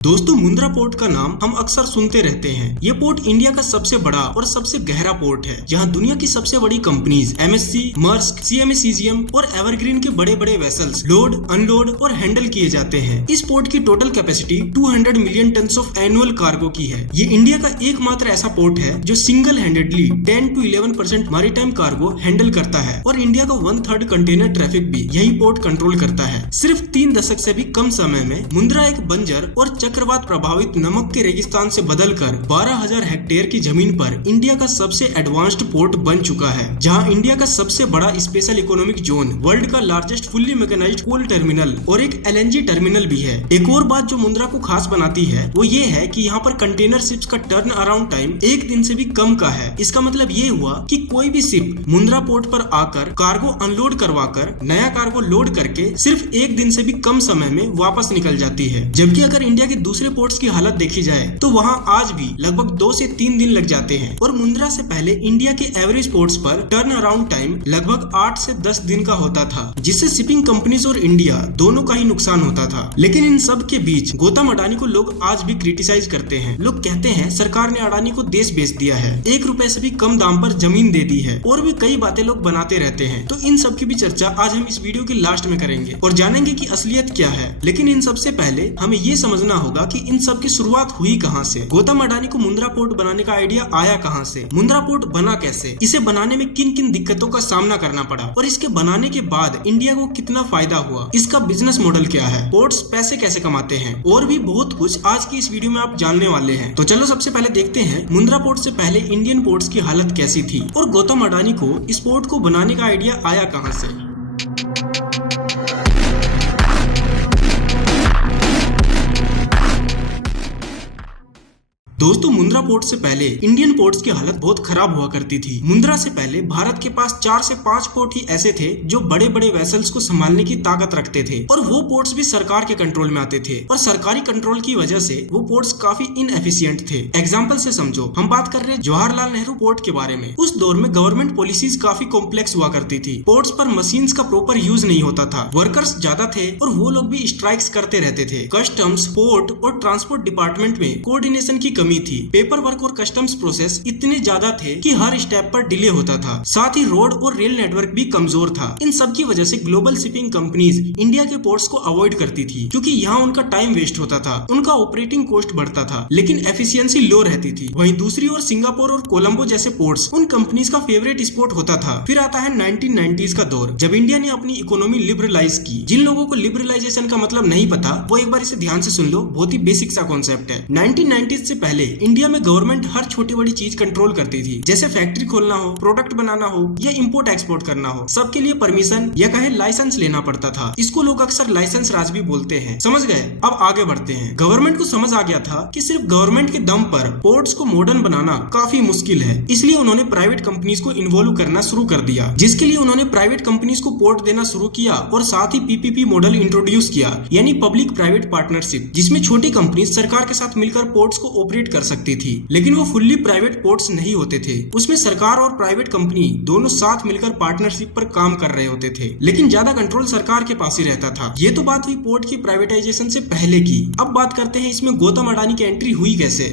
दोस्तों, मुंद्रा पोर्ट का नाम हम अक्सर सुनते रहते हैं। ये पोर्ट इंडिया का सबसे बड़ा और सबसे गहरा पोर्ट है, जहां दुनिया की सबसे बड़ी companies MSC, Maersk, CMA CGM और एवरग्रीन के बड़े बड़े वेसल्स लोड, अनलोड और हैंडल किए जाते हैं। इस पोर्ट की total capacity 200 million ton of annual cargo की है। ये इंडिया का एकमात्र ऐसा पोर्ट है जो single handedly 10 to 11% maritime cargo handle करता है और इंडिया का 1/3 कंटेनर ट्रैफिक भी यही पोर्ट कंट्रोल करता है। सिर्फ 3 दशक से भी कम समय में मुंद्रा एक बंजर और चक्रवात प्रभावित नमक के रेगिस्तान से बदलकर 12,000 हेक्टेयर की जमीन पर इंडिया का सबसे एडवांस्ड पोर्ट बन चुका है, जहां इंडिया का सबसे बड़ा स्पेशल इकोनॉमिक जोन, वर्ल्ड का लार्जेस्ट फुल्ली मैकेनाइज्ड कोल टर्मिनल और एक एलएनजी टर्मिनल भी है। एक और बात जो मुंद्रा को खास बनाती है वो ये है कि यहाँ पर कंटेनर शिप्स का टर्न अराउंड टाइम 1 दिन से भी कम का है। इसका मतलब ये हुआ कि कोई भी शिप मुंद्रा पोर्ट पर आकर कार्गो अनलोड करवाकर नया कार्गो लोड करके सिर्फ 1 दिन से भी कम समय में वापस निकल जाती है। जबकि अगर इंडिया के दूसरे पोर्ट्स की हालत देखी जाए तो वहां आज भी लगभग 2 से 3 दिन लग जाते हैं और मुंद्रा से पहले इंडिया के एवरेज पोर्ट्स पर टर्न अराउंड टाइम लगभग 8 से 10 दिन का होता था, जिससे शिपिंग कंपनीज और इंडिया दोनों का ही नुकसान होता था। लेकिन इन सब के बीच गौतम अडानी को लोग आज भी क्रिटिसाइज करते हैं। लोग कहते हैं सरकार ने अडानी को देश बेच दिया है, 1 रुपए से भी कम दाम पर जमीन दे दी है और भी कई बातें लोग बनाते रहते हैं। तो इन सब की भी चर्चा आज हम इस वीडियो के लास्ट में करेंगे और जानेंगे कि असलियत क्या है। लेकिन इन सबसे पहले हमें ये समझना होगा कि इन सब की शुरुआत हुई कहां से। गौतम अडानी को मुंद्रा पोर्ट बनाने का आइडिया आया कहां से, मुंद्रा पोर्ट बना कैसे, इसे बनाने में किन किन दिक्कतों का सामना करना पड़ा और इसके बनाने के बाद इंडिया को कितना फायदा हुआ, इसका बिजनेस मॉडल क्या है, पोर्ट्स पैसे कैसे कमाते हैं और भी बहुत कुछ आज की इस वीडियो में आप जानने वाले हैं। तो चलो सबसे पहले देखते हैं मुंद्रा पोर्ट से पहले इंडियन पोर्ट्स की हालत कैसी थी और गौतम अडानी को इस पोर्ट को बनाने का आइडिया आया कहां से। दोस्तों, मुंद्रा पोर्ट से पहले इंडियन पोर्ट्स की हालत बहुत खराब हुआ करती थी। मुंद्रा से पहले भारत के पास 4 से 5 पोर्ट ही ऐसे थे जो बड़े बड़े वेसल्स को संभालने की ताकत रखते थे और वो पोर्ट्स भी सरकार के कंट्रोल में आते थे और सरकारी कंट्रोल की वजह से वो पोर्ट्स काफी इनएफिशिएंट थे। एग्जाम्पल से समझो, हम बात कर रहे हैं जवाहरलाल नेहरू पोर्ट के बारे में। उस दौर में गवर्नमेंट पॉलिसीज काफी कॉम्प्लेक्स हुआ करती थी। पोर्ट्स पर मशीन्स का प्रॉपर यूज नहीं होता था, वर्कर्स ज्यादा थे और वो लोग भी स्ट्राइक्स करते रहते थे। कस्टम्स, पोर्ट और ट्रांसपोर्ट डिपार्टमेंट में कोऑर्डिनेशन की कमी थी। पेपर वर्क और कस्टम्स प्रोसेस इतने ज्यादा थे कि हर स्टेप पर डिले होता था। साथ ही रोड और रेल नेटवर्क भी कमजोर था। इन सब की वजह से ग्लोबल शिपिंग कंपनीज इंडिया के पोर्ट्स को अवॉइड करती थी, क्योंकि यहाँ उनका टाइम वेस्ट होता था, उनका ऑपरेटिंग कॉस्ट बढ़ता था, लेकिन एफिशिएंसी लो रहती थी। वहीं दूसरी ओर सिंगापुर और कोलंबो जैसे पोर्ट्स उन कंपनीज का फेवरेट स्पॉट होता था। फिर आता है 1990s का दौर, जब इंडिया ने अपनी इकोनॉमी लिबरलाइज की। जिन लोगों को लिबरलाइजेशन का मतलब नहीं पता वो एक बार इसे ध्यान से सुन लो, बहुत ही बेसिक सा कॉन्सेप्ट है। 1990s से पहले इंडिया में गवर्नमेंट हर छोटी बड़ी चीज कंट्रोल करती थी, जैसे फैक्ट्री खोलना हो, प्रोडक्ट बनाना हो या इंपोर्ट एक्सपोर्ट करना हो, सबके लिए परमिशन या कहे लाइसेंस लेना पड़ता था। इसको लोग अक्सर लाइसेंस राज भी बोलते हैं। समझ गए? अब आगे बढ़ते हैं। गवर्नमेंट को समझ आ गया था कि सिर्फ गवर्नमेंट के दम पर पोर्ट्स को मॉडर्न बनाना काफी मुश्किल है, इसलिए उन्होंने प्राइवेट कंपनीज को इन्वॉल्व करना शुरू कर दिया, जिसके लिए उन्होंने प्राइवेट कंपनीज को पोर्ट देना शुरू किया और साथ ही पीपीपी मॉडल इंट्रोड्यूस किया, यानी पब्लिक प्राइवेट पार्टनरशिप, जिसमें छोटी कंपनीज सरकार के साथ मिलकर पोर्ट्स को ऑपरेट कर सकती थी। लेकिन वो फुल्ली प्राइवेट पोर्ट्स नहीं होते थे, उसमें सरकार और प्राइवेट कंपनी दोनों साथ मिलकर पार्टनरशिप पर काम कर रहे होते थे, लेकिन ज्यादा कंट्रोल सरकार के पास ही रहता था। ये तो बात हुई पोर्ट की प्राइवेटाइजेशन से पहले की। अब बात करते हैं इसमें गौतम अडानी की एंट्री हुई कैसे।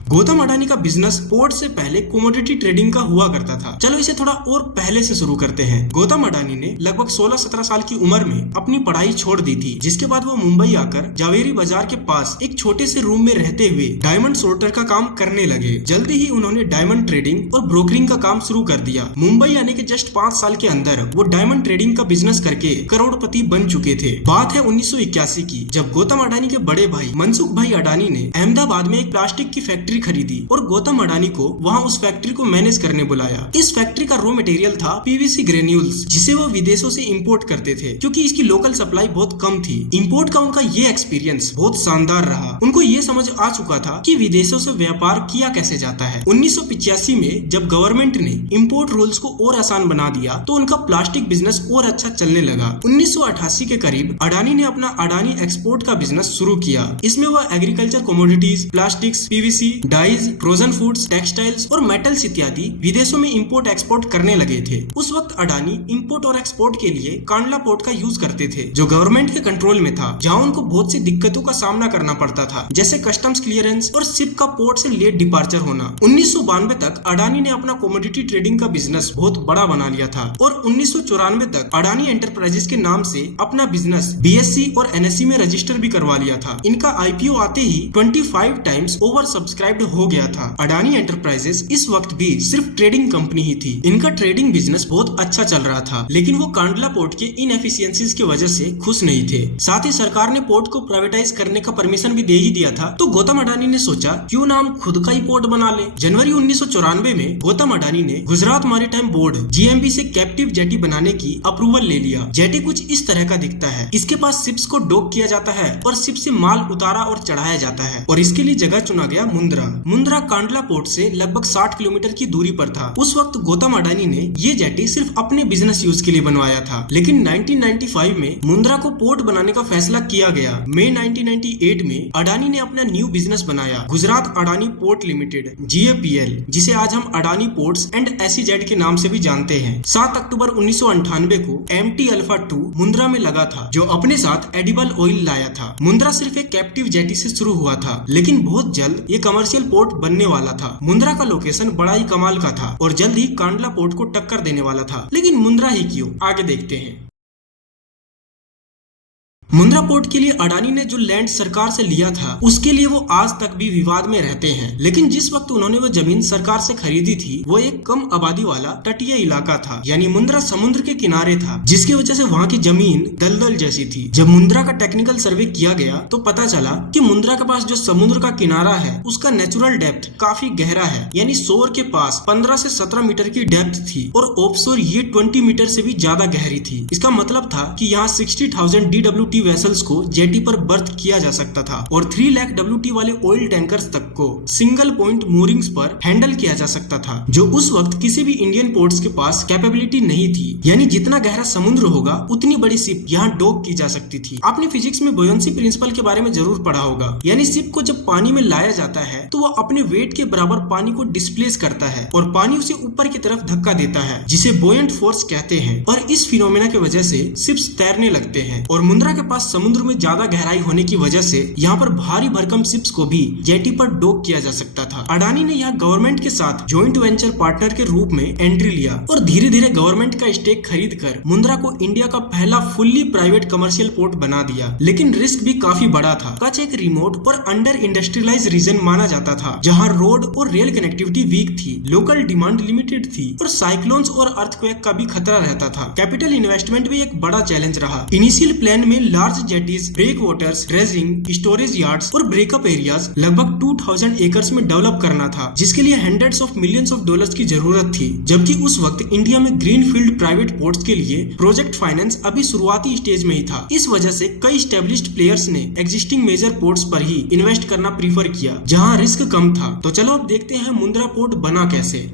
गौतम अडानी का बिजनेस पोर्ट से पहले कमोडिटी ट्रेडिंग का हुआ करता था। चलो इसे थोड़ा और पहले से शुरू करते हैं। गौतम अडानी ने लगभग 16-17 साल की उम्र में अपनी पढ़ाई छोड़ दी थी, जिसके बाद वो मुंबई आकर जावेरी बाजार के पास एक छोटे से रूम में रहते हुए डायमंड सोर्टर का काम करने लगे। जल्दी ही उन्होंने डायमंड ट्रेडिंग और ब्रोकरिंग का काम शुरू कर दिया। मुंबई आने के जस्ट 5 साल के अंदर वो डायमंड ट्रेडिंग का बिजनेस करके करोड़पति बन चुके थे। बात है 1981 की, जब गौतम अडानी के बड़े भाई मनसुख भाई अडानी ने अहमदाबाद में एक प्लास्टिक की फैक्ट्री खरीदी और गौतम अडानी को वहां उस फैक्ट्री को मैनेज करने बुलाया। इस फैक्ट्री का रॉ मटेरियल था पीवीसी ग्रेन्यूल्स, जिसे वो विदेशों से इंपोर्ट करते थे, क्योंकि इसकी लोकल सप्लाई बहुत कम थी। इंपोर्ट का उनका ये एक्सपीरियंस बहुत शानदार रहा। उनको ये समझ आ चुका था कि विदेशों से व्यापार किया कैसे जाता है। 1985 में जब गवर्नमेंट ने इंपोर्ट रूल्स को और आसान बना दिया तो उनका प्लास्टिक बिजनेस और अच्छा चलने लगा। 1988 के करीब अडानी ने अपना अडानी एक्सपोर्ट का बिजनेस शुरू किया। इसमें वह agriculture commodities, plastics, PVC, dyes, frozen foods, textiles और मेटल्स इत्यादि विदेशों में इंपोर्ट एक्सपोर्ट करने लगे थे। उस वक्त अडानी इंपोर्ट और एक्सपोर्ट के लिए कांडला पोर्ट का यूज करते थे, जो गवर्नमेंट के कंट्रोल में था, जहां उनको बहुत सी दिक्कतों का सामना करना पड़ता था, जैसे कस्टम्स क्लियरेंस और शिप का पोर्ट से लेट डिपार्चर होना। 1992 तक अडानी ने अपना कमोडिटी ट्रेडिंग का बिजनेस बहुत बड़ा बना लिया था और 1994 तक अडानी एंटरप्राइजेस के नाम से अपना बिजनेस BSE और NSE में रजिस्टर भी करवा लिया था। इनका IPO आते ही 25 टाइम्स ओवर सब्सक्राइब्ड हो गया था। अडानी एंटरप्राइजेस इस वक्त भी सिर्फ ट्रेडिंग कंपनी ही थी। इनका ट्रेडिंग बिजनेस बहुत अच्छा चल रहा था, लेकिन वो कांडला पोर्ट के इनएफिशिएंसीज की वजह से खुश नहीं थे। साथ ही सरकार ने पोर्ट को प्राइवेटाइज करने का परमिशन भी दे ही दिया था, तो गौतम अडानी ने सोचा क्यों ना हम खुद का ही पोर्ट बना ले। जनवरी 1994 में गौतम अडानी ने गुजरात मैरीटाइम बोर्ड GMB से कैप्टिव जेटी बनाने की अप्रूवल ले लिया। जेटी कुछ इस तरह का दिखता है। इसके पास शिप्स को डॉक किया जाता है और शिप से माल उतारा और चढ़ाया जाता है, और इसके लिए जगह चुना गया मुंद्रा। मुंद्रा कांडला पोर्ट से लगभग 60 किलोमीटर की दूरी पर था। उस वक्त गौतम अडानी ने ये जेटी सिर्फ अपने बिजनेस यूज के लिए बनवाया था, लेकिन 1995 में मुंद्रा को पोर्ट बनाने का फैसला किया गया। मई 1998 में अडानी ने अपना न्यू बिजनेस बनाया, Gujarat Adani port limited GAPL, जिसे आज हम अडानी पोर्ट्स एंड SEZ के नाम से भी जानते हैं। 7 अक्टूबर 1998 को MT अल्फा 2 मुंद्रा में लगा था, जो अपने साथ एडिबल ऑयल लाया था। मुंद्रा सिर्फ एक कैप्टिव जेटी से शुरू हुआ था, लेकिन बहुत जल्द ये कमर्शियल पोर्ट बनने वाला था। मुंद्रा का लोकेशन बड़ा ही कमाल का था और जल्द ही कांडला पोर्ट को टक्कर देने वाला था। लेकिन मुंद्रा ही क्यों, आगे देखते हैं। मुंद्रा पोर्ट के लिए अडानी ने जो लैंड सरकार से लिया था, उसके लिए वो आज तक भी विवाद में रहते हैं। लेकिन जिस वक्त उन्होंने वो जमीन सरकार से खरीदी थी, वो एक कम आबादी वाला तटीय इलाका था, यानी मुंद्रा समुद्र के किनारे था, जिसकी वजह से वहाँ की जमीन दलदल जैसी थी। जब मुंद्रा का टेक्निकल सर्वे किया गया तो पता चला कि मुंद्रा के पास जो समुद्र का किनारा है, उसका नेचुरल डेप्थ काफी गहरा है, यानी शोर के पास 15 से 17 मीटर की डेप्थ थी और ऑफशोर ये 20 मीटर से भी ज्यादा गहरी थी। इसका मतलब था कि यहाँ 60,000 DWT वेसल्स को जेटी पर बर्थ किया जा सकता था और 3 लाख WT वाले ऑयल टैंकर्स तक को सिंगल पॉइंट मूरिंग्स पर हैंडल किया जा सकता था, जो उस वक्त किसी भी इंडियन पोर्ट्स के पास कैपेबिलिटी नहीं थी। यानी जितना गहरा समुद्र होगा, उतनी बड़ी शिप यहाँ डॉक की जा सकती थी। आपने फिजिक्स में बुयंसी प्रिंसिपल के बारे में जरूर पढ़ा होगा, यानी शिप को जब पानी में लाया जाता है तो वो अपने वेट के बराबर पानी को डिस्प्लेस करता है और पानी उसे ऊपर की तरफ धक्का देता है, जिसे बोयंट फोर्स कहते हैं। और इस फिनोमेना की वजह से शिप्स तैरने लगते हैं। और मुंद्रा के पास समुद्र में ज्यादा गहराई होने की वजह से यहाँ पर भारी भरकम शिप्स को भी जेटी पर डॉक किया जा सकता था। अडानी ने यहाँ गवर्नमेंट के साथ जॉइंट वेंचर पार्टनर के रूप में एंट्री लिया और धीरे धीरे गवर्नमेंट का स्टेक खरीद कर मुंद्रा को इंडिया का पहला फुल्ली प्राइवेट कमर्शियल पोर्ट बना दिया। लेकिन रिस्क भी काफी बड़ा था। कच्छ एक रिमोट और अंडर इंडस्ट्रियलाइज रीजन माना जाता था, जहाँ रोड और रेल कनेक्टिविटी वीक थी, लोकल डिमांड लिमिटेड थी और साइक्लोन्स और अर्थक्वेक का भी खतरा रहता था। कैपिटल इन्वेस्टमेंट भी एक बड़ा चैलेंज रहा। इनिशियल प्लान में large jetties, breakwaters, dredging, storage yards और ब्रेकअप एरियाज लगभग 2000 एकर्स में डेवलप करना था, जिसके लिए hundreds of millions of dollars की जरूरत थी। जबकि उस वक्त इंडिया में ग्रीनफील्ड प्राइवेट पोर्ट्स के लिए प्रोजेक्ट फाइनेंस अभी शुरुआती स्टेज में ही था। इस वजह से कई एस्टेब्लिश्ड प्लेयर्स ने एग्जिस्टिंग मेजर पोर्ट्स पर ही इन्वेस्ट करना प्रीफर किया, जहां रिस्क कम था। तो चलो अब देखते हैं मुंद्रा पोर्ट बना कैसे।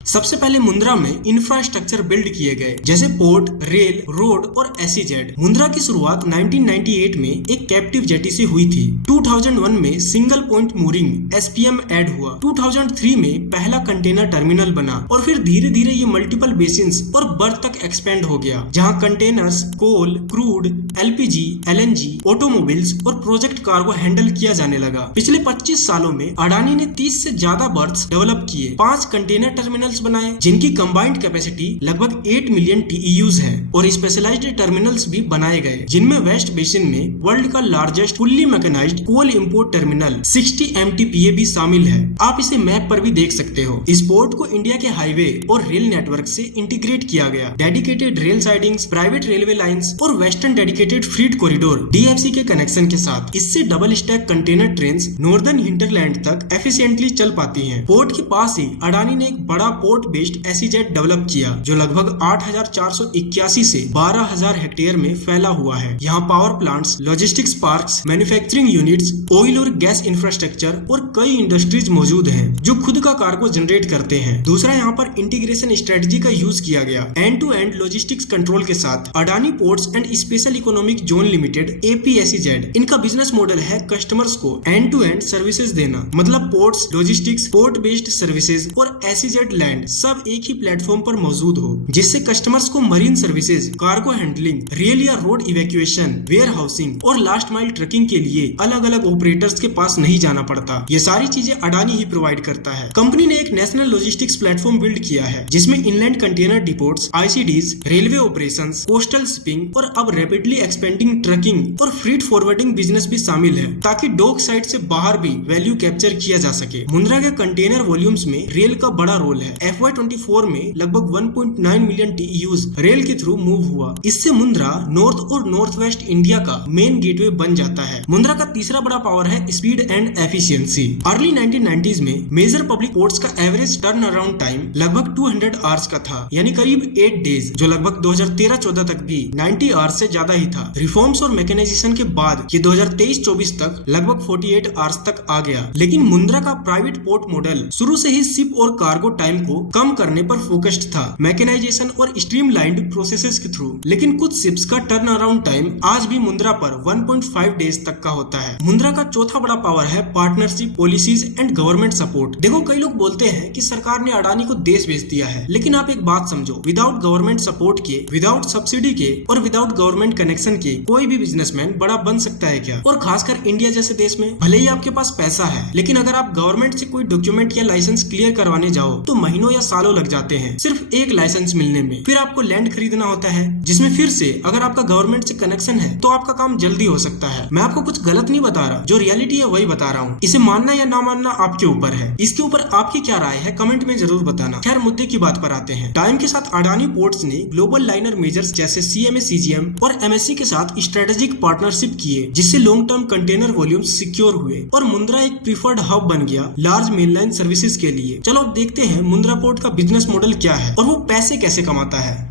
सबसे पहले मुंद्रा में इंफ्रास्ट्रक्चर बिल्ड किए गए, जैसे पोर्ट, रेल, रोड और SEZ। मुंद्रा की शुरुआत 1998 में एक कैप्टिव जेटी से हुई थी। 2001 में single point mooring SPM add हुआ। 2003 में पहला कंटेनर टर्मिनल बना और फिर धीरे धीरे ये मल्टीपल बेसिन्स और बर्थ तक एक्सपेंड हो गया, जहां कंटेनर्स, कोल, क्रूड, LPG, LNG, ऑटोमोबाइल्स और प्रोजेक्ट कार्गो हैंडल किया जाने लगा। पिछले 25 सालों में अडानी ने 30 से ज्यादा बर्थ्स डेवलप किए, 5 कंटेनर टर्मिनल्स बनाए, जिनकी कंबाइंड कैपेसिटी लगभग 8 मिलियन TEUs है, और स्पेशलाइज्ड टर्मिनल्स भी बनाए गए, जिनमें वेस्ट बेसिन में वर्ल्ड का largest fully mechanized coal import terminal 60 MTPA भी शामिल है। आप इसे मैप पर भी देख सकते हो। इस पोर्ट को इंडिया के हाईवे और रेल नेटवर्क से इंटीग्रेट किया गया। Dedicated rail sidings, private railway lines और western dedicated freight corridor DFC के कनेक्शन के साथ इससे double stack container train northern hinterland तक एफिशिएंटली चल पाती हैं। पोर्ट के पास ही अडानी ने एक बड़ा पोर्ट बेस्ड एसीजेड डेवलप किया जो लगभग 8,481 से 12,000 हेक्टेयर में फैला हुआ है। यहाँ power plants, logistics parks, manufacturing units, oil और गैस इंफ्रास्ट्रक्चर और कई इंडस्ट्रीज मौजूद हैं जो खुद का कार्गो जनरेट करते हैं। दूसरा, यहाँ पर इंटीग्रेशन स्ट्रेटजी का यूज किया गया। End to end logistics control के साथ Adani ports and special economic zone limited APSEZ, इनका बिजनेस मॉडल है कस्टमर्स को एंड टू एंड सर्विसेज देना। मतलब ports, logistics, port based services और SEZ लैंड सब एक ही प्लेटफॉर्म पर मौजूद हो, जिससे कस्टमर्स को marine services, cargo handling, rail या रोड इवैक्यूएशन, वेयर हाउसिंग और लास्ट माइल ट्रकिंग के लिए अलग अलग ऑपरेटर्स के पास नहीं जाना पड़ता। ये सारी चीजें अडानी ही प्रोवाइड करता है। कंपनी ने एक नेशनल लॉजिस्टिक्स प्लेटफॉर्म बिल्ड किया है जिसमें inland container depots, ICDs, railway operations, coastal shipping और अब रैपिडली एक्सपेंडिंग ट्रकिंग और फ्रीट फॉरवर्डिंग बिजनेस भी शामिल है, ताकि डॉक साइड से बाहर भी वैल्यू कैप्चर किया जा सके। मुंद्रा के कंटेनर वॉल्यूम्स में रेल का बड़ा रोल है। FY24 में लगभग 1.9 मिलियन TEUs रेल के थ्रू मूव हुआ। इससे मुंद्रा नॉर्थ और नॉर्थ वेस्ट इंडिया का मेन गेटवे बन जाता है। मुंद्रा का तीसरा बड़ा पावर है speed and efficiency. Early 1990s में मेजर पब्लिक पोर्ट्स का एवरेज टर्न अराउंड टाइम लगभग 200 आवर्स का था, यानी करीब 8 डेज, जो लगभग 2013-14 तक भी 90 आवर्स से ज्यादा ही था। रिफॉर्म्स और मैकेनाइजेशन के बाद ये 2023-24 तक लगभग 48 आवर्स तक आ गया। लेकिन मुंद्रा का प्राइवेट पोर्ट मॉडल शुरू से ही शिप और कार्गो टाइम को कम करने पर फोकस्ड था, मैकेनाइजेशन और स्ट्रीमलाइंड प्रोसेसेस के थ्रू। लेकिन कुछ शिप्स का टर्न अराउंड टाइम आज भी मुंद्रा पर 1.5 डेज तक का होता है। मुंद्रा का चौथा बड़ा पावर है partnership, policies and government support. देखो, कई लोग बोलते हैं कि सरकार ने अडानी को देश बेच दिया है, लेकिन आप एक बात समझो, विदाउट गवर्नमेंट सपोर्ट के, विदाउट सब्सिडी के और विदाउट गवर्नमेंट कनेक्शन के कोई भी बिजनेसमैन बड़ा बन सकता है क्या? और खासकर इंडिया जैसे देश में भले ही आपके पास पैसा है, लेकिन अगर आप गवर्नमेंट से कोई डॉक्यूमेंट या लाइसेंस क्लियर करवाने जाओ तो महीनों या सालों लग जाते हैं सिर्फ एक लाइसेंस मिलने में। फिर आपको लैंड खरीदना होता है, जिसमें फिर से अगर आपका गवर्नमेंट से कनेक्शन है तो आपका काम जल्दी हो सकता है। मैं आपको कुछ गलत नहीं बता रहा, जो रियलिटी है वही बता रहा हूँ। इसे मानना या ना मानना आपके ऊपर है। इसके ऊपर आपकी क्या राय है कमेंट में जरूर बताना। खैर, मुद्दे की बात पर आते हैं। टाइम के साथ अडानी पोर्ट्स ने ग्लोबल लाइनर मेजर्स जैसे CMA CGM और MSC के साथ स्ट्रेटेजिक पार्टनरशिप किए, जिससे long term container volumes secure हुए और मुंद्रा एक प्रीफर्ड हब बन गया लार्ज मेनलाइन सर्विसेज के लिए। चलो अब देखते हैं मुंद्रा पोर्ट का बिजनेस मॉडल क्या है और वो पैसे कैसे कमाता है।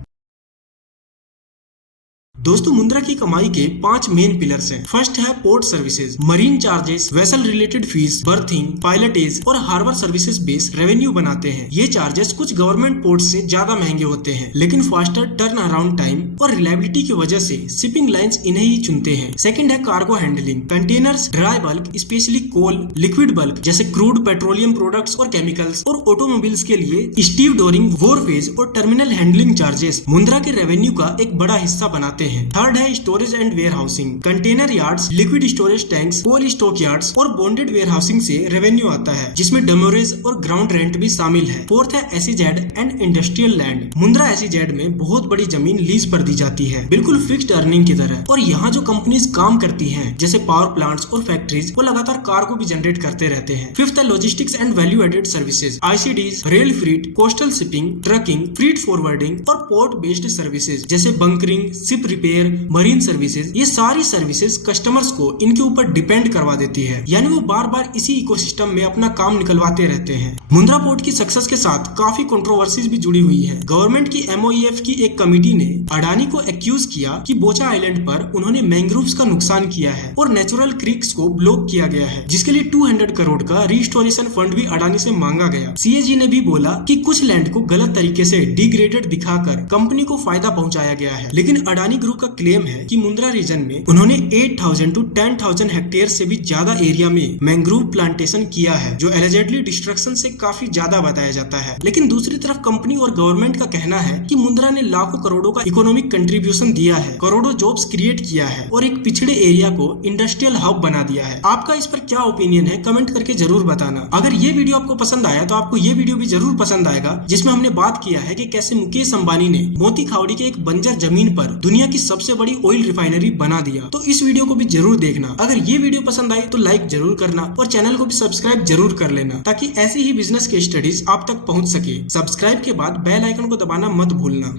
दोस्तों, मुंद्रा की कमाई के 5 मेन पिलर्स हैं। फर्स्ट है port services, marine charges, vessel related fees, berthing, pilotage और हार्बर सर्विसेज बेस रेवेन्यू बनाते हैं। ये चार्जेस कुछ गवर्नमेंट पोर्ट से ज्यादा महंगे होते हैं, लेकिन फास्टर टर्न अराउंड टाइम और रिलायबिलिटी की वजह से शिपिंग लाइंस इन्हें ही चुनते हैं। सेकंड है cargo handling, containers, dry bulk, specially coal, liquid bulk जैसे क्रूड, पेट्रोलियम प्रोडक्ट्स और केमिकल्स, और ऑटोमोबाइल्स के लिए स्टीव डोरिंग, वोरफेज और टर्मिनल हैंडलिंग चार्जेस मुंद्रा के रेवेन्यू का एक बड़ा हिस्सा बनाते हैं। थर्ड है storage and warehousing, container yards, liquid storage tanks, cold stock yards और बॉन्डेड वेयर हाउसिंग से रेवेन्यू आता है, जिसमें डेमोरेज और ग्राउंड रेंट भी शामिल है। फोर्थ है SEZ and industrial land. Mundra SEZ में बहुत बड़ी जमीन लीज पर दी जाती है, बिल्कुल फिक्स्ड अर्निंग की तरह, और यहाँ जो कंपनीज काम करती हैं जैसे पावर प्लांट्स और फैक्ट्रीज, वो लगातार कार्गो भी जनरेट करते रहते हैं। फिफ्थ है logistics and value added services, ICDs, rail freight, coastal shipping, trucking, freight forwarding और पोर्ट बेस्ड सर्विसेज जैसे bunkering, ship repair, marine services. ये सारी सर्विसेज कस्टमर्स को इनके ऊपर डिपेंड करवा देती है, यानी वो बार बार इसी इकोसिस्टम में अपना काम निकलवाते रहते हैं। मुंद्रा पोर्ट की सक्सेस के साथ काफी कंट्रोवर्सीज भी जुड़ी हुई है। गवर्नमेंट की MOEF की एक कमेटी ने अडानी को एक्यूज किया कि बोचा आइलैंड पर उन्होंने मैंग्रोव्स का नुकसान किया है और नेचुरल क्रीक्स को ब्लॉक किया गया है, जिसके लिए 200 करोड़ का रिस्टोरेशन फंड भी अडानी से मांगा गया। CAG ने भी बोला कि कुछ लैंड को गलत तरीके से डिग्रेडेड दिखाकर कंपनी को फायदा पहुंचाया गया है, लेकिन अडानी ग्रुप का क्लेम है कि मुंद्रा रीजन में उन्होंने 8,000 to 10,000 हेक्टेयर से भी ज्यादा एरिया में मैंग्रोव प्लांटेशन किया है, जो एलिजेडली डिस्ट्रक्शन से काफी ज्यादा बताया जाता है। लेकिन दूसरी तरफ कंपनी और गवर्नमेंट का कहना है कि मुंद्रा ने लाखों करोड़ों का इकोनॉमिक कंट्रीब्यूशन दिया है, करोड़ों जॉब्स क्रिएट किया है और एक पिछड़े एरिया को इंडस्ट्रियल हब बना दिया है। आपका इस पर क्या ओपिनियन है कमेंट करके जरूर बताना। अगर ये वीडियो आपको पसंद आया तो आपको ये वीडियो भी जरूर पसंद आएगा, जिसमें हमने बात किया है कि कैसे मुकेश अंबानी ने मोती खावड़ी के एक बंजर जमीन पर दुनिया की सबसे बड़ी ऑयल रिफाइनरी बना दिया। तो इस वीडियो को भी जरूर देखना। अगर ये वीडियो पसंद आई तो लाइक जरूर करना और चैनल को भी सब्सक्राइब जरूर कर लेना, ताकि ऐसी ही बिजनेस के स्टडीज आप तक पहुंच सके। सब्सक्राइब के बाद बेल आइकन को दबाना मत भूलना।